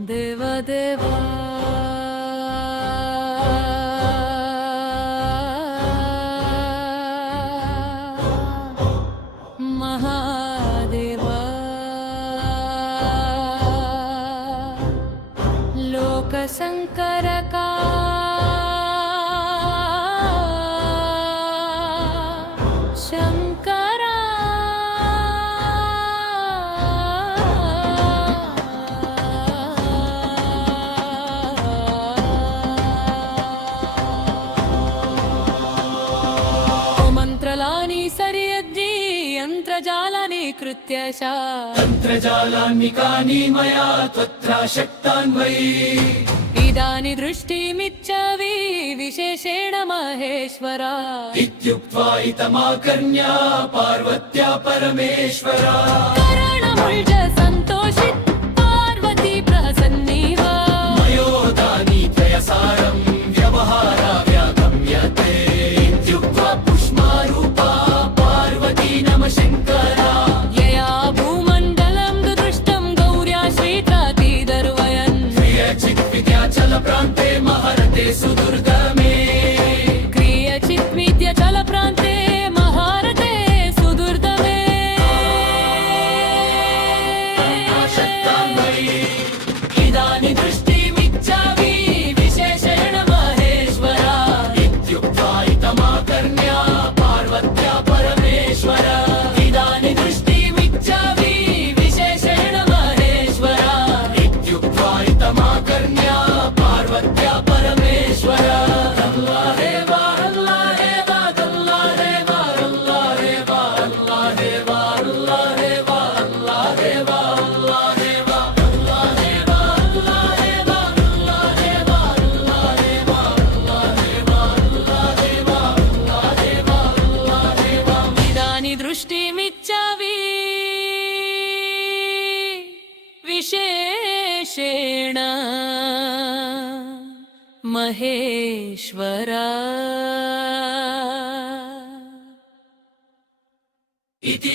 దేవదేవా మహాదేవా లోకశంకరకా శంకరా మంత్రలాని సరియజ్జి యంత్రజాలాని కృత్యశా తంత్రజాలాన్ని కాని మయా త్వత్రాశక్తాన్వయీ ఇదాని దృష్టిమిచ్చవి విశేషేణ మహేశ్వరా ఇత్యుక్త్వా ఇతమాకర్ణ్య పార్వత్యా పరమేశ్వరా కరణముల్జ సంతోషిత్ పార్వతీ ప్రసన్నీవ మయోదాని త్వయసారం వ్యవహారా వ్యాగమ్యతే ఇత్యుక్త్వా పుష్మారూపా పార్వతీ నమ శంకరా యయా భూమండలం దృష్టం గౌర్యా శ్రీతాతిదర్వయన్ క్రియచిత్ విద్యాచల ప్రాంతే మహరతే సుదుర్గమే క్రియచిత్ విద్యాచల ప్రాంతే మహారతే సుదుర్దమే శక్తాన్వయీ ఇదాని దృష్టిమిచ్చావి విశేషేణ మహేశ్వరా ఇత్యుక్త్వా ఇతమాకర్ణ్య పార్వత్యా పరమేశ్వరా ఇదాని దృష్టిమిచ్చావి విశేషేణ మహేశ్వరా ఇత్యుక్త్వా ఇతమాకర్ణ్య పార్వత్యా పరమేశ్వరా అల్లాహేవా అల్లాహేవా అల్లాహేవా అల్లాహేవా అల్లాహేవా అల్లాహేవా అల్లాహేవా అల్లాహేవా అల్లాహేవా అల్లాహేవా అల్లాహేవా అల్లాహేవా అల్లాహేవా అల్లాహేవా అల్లాహేవా ఇదాని దృష్టిమిచ్చవి విశేషేణ మహేశ్వరా इति